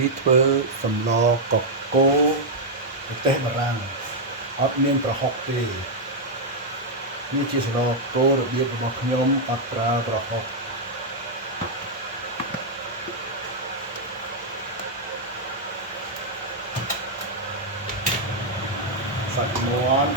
នេះធ្វើសម្លកកូរប្រទេសបារាំងអត់មានប្រហុកទេនេះជាសម្លកកូររបៀបរបស់ខ្ញុំអត់ប្រើប្រហុកសាច់មាន់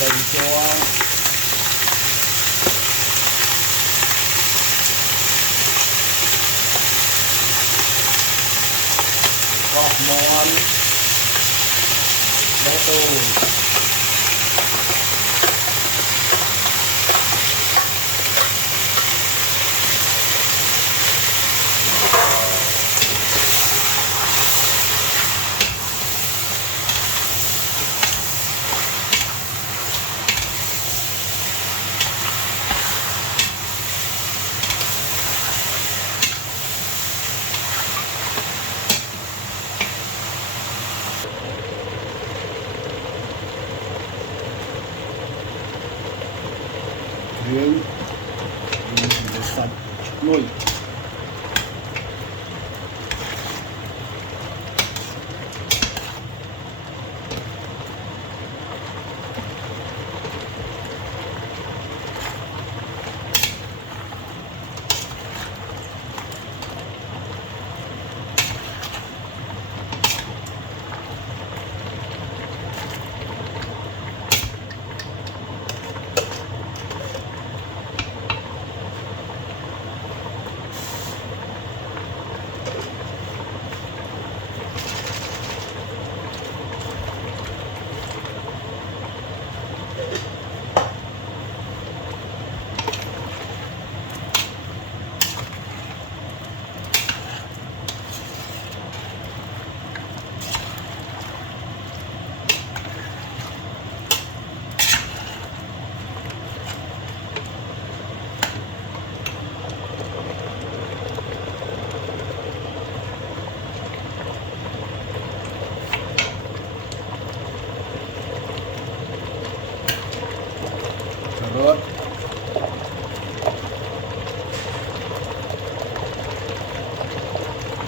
ទៅជាប់កោសមាន់បេះដូងយើងមានសាច់ឈ្ងុយរត់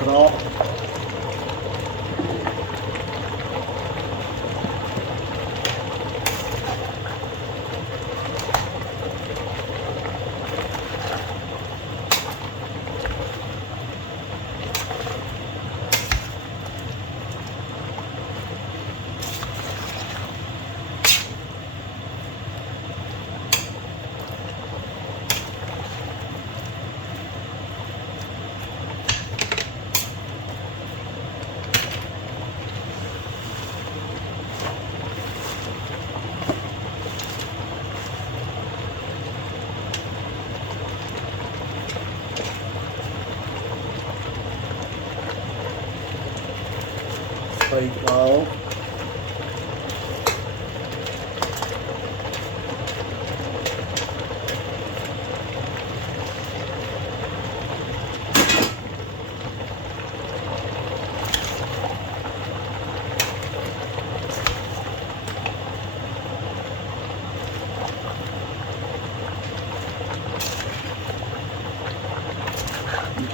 ក្រកស្ពៃក្តោប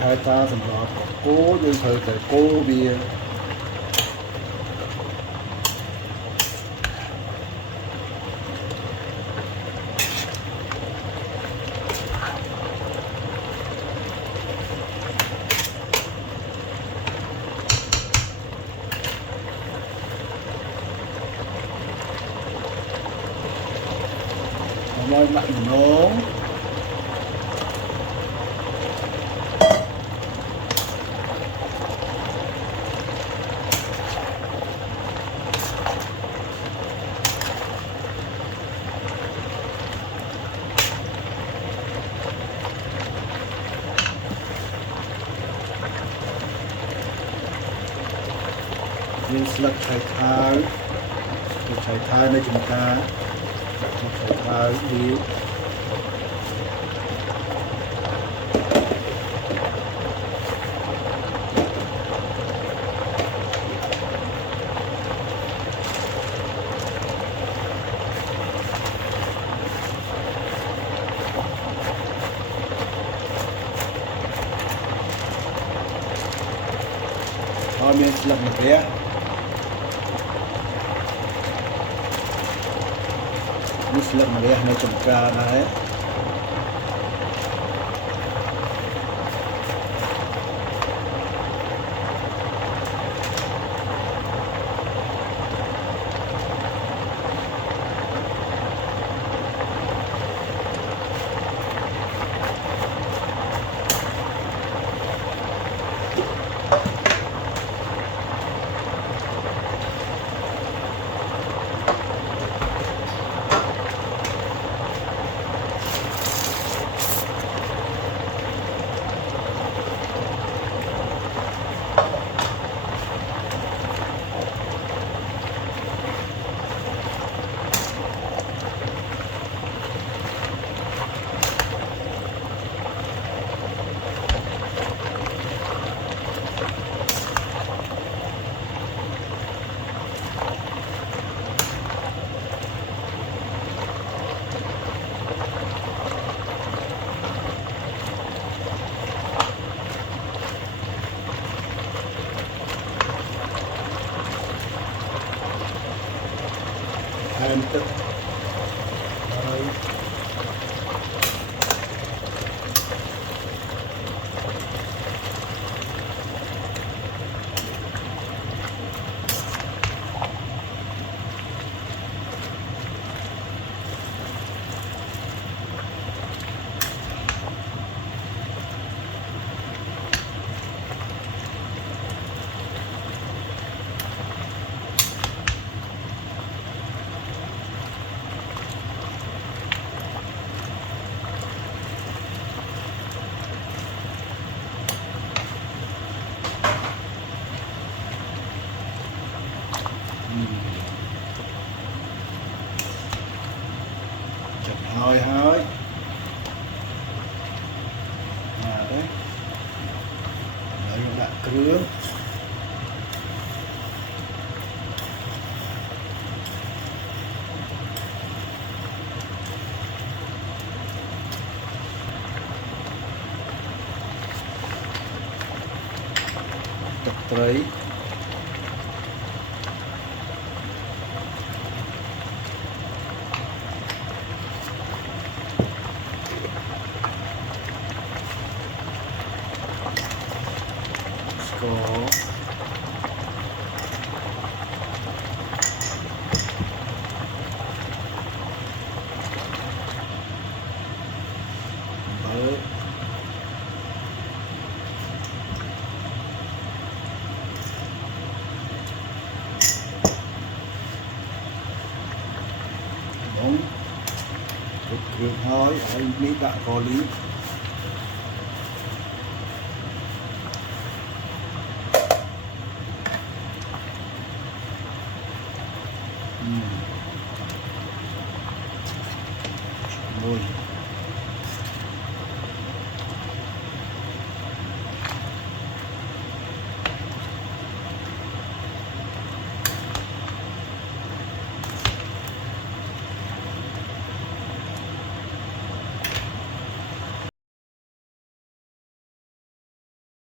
ហៅថាសម្លកកូរយើងត្រូវតែកូរវាឲ្យដាក់ម្ដងមានស្លឹកឆៃថាវឆៃថាវនៅចំការឆៃថាវវា ឲ្យមានស្លឹកម្រះនេះស្លឹកម្រះនៅចំការដែរថែមទឹកហើយចិត្តហើយណាទេហើយដាក់គ្រឿងទឹកត្រីស្ករអំបិលបងគ្រប់គ្រឿងហើយនេះដាក់កូលីមួយ